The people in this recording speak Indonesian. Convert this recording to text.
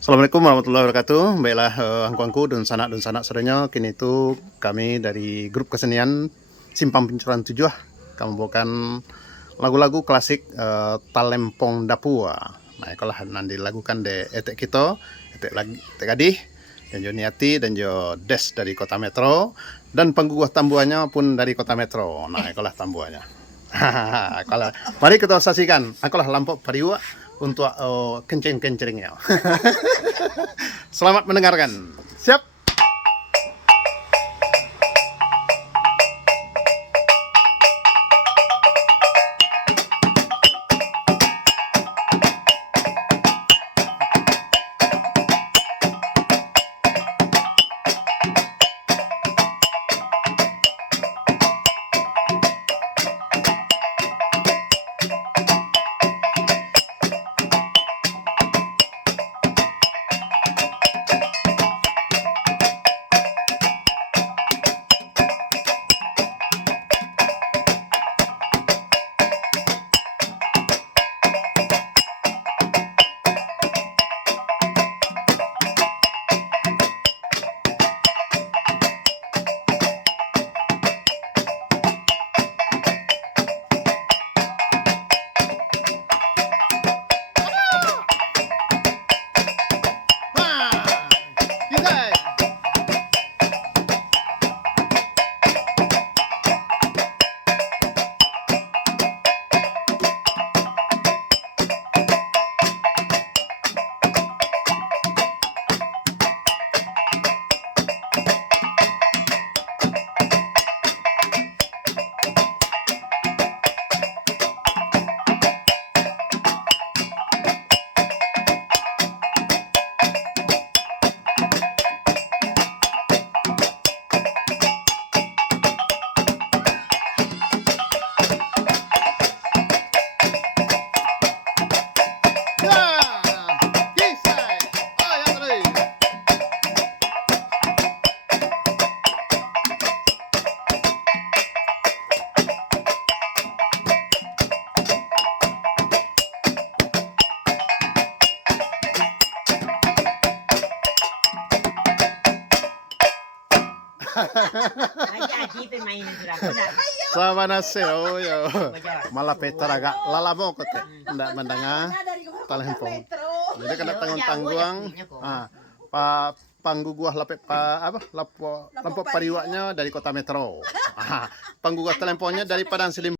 Assalamualaikum warahmatullahi wabarakatuh. Baiklah, angku-angku dan sanak saudaranya, kini itu kami dari grup kesenian Simpang Pincuran 7 kami bawakan lagu-lagu klasik Talempong Dapua. Nah, itulah nanti dilakukan de etek kita, etek lagi, etek gadih, dan jo Niati dan jo Des dari Kota Metro, dan pengguguh tambuhannya pun dari Kota Metro. Nah, itulah tambuhannya. Kalau mari kita saksikan, akulah lampok pariwa untuk kencing-kencingnya. Selamat mendengarkan. Siap. Sama nasi, oh yo, malah Peter agak lalamo kok teh, ndak mendengar talempong. Jadi kena tanggung-tangguang, pangguguah lapet lampu pariwaknya dari Kota Metro, pangguguah talempongnya dari Padang Silim.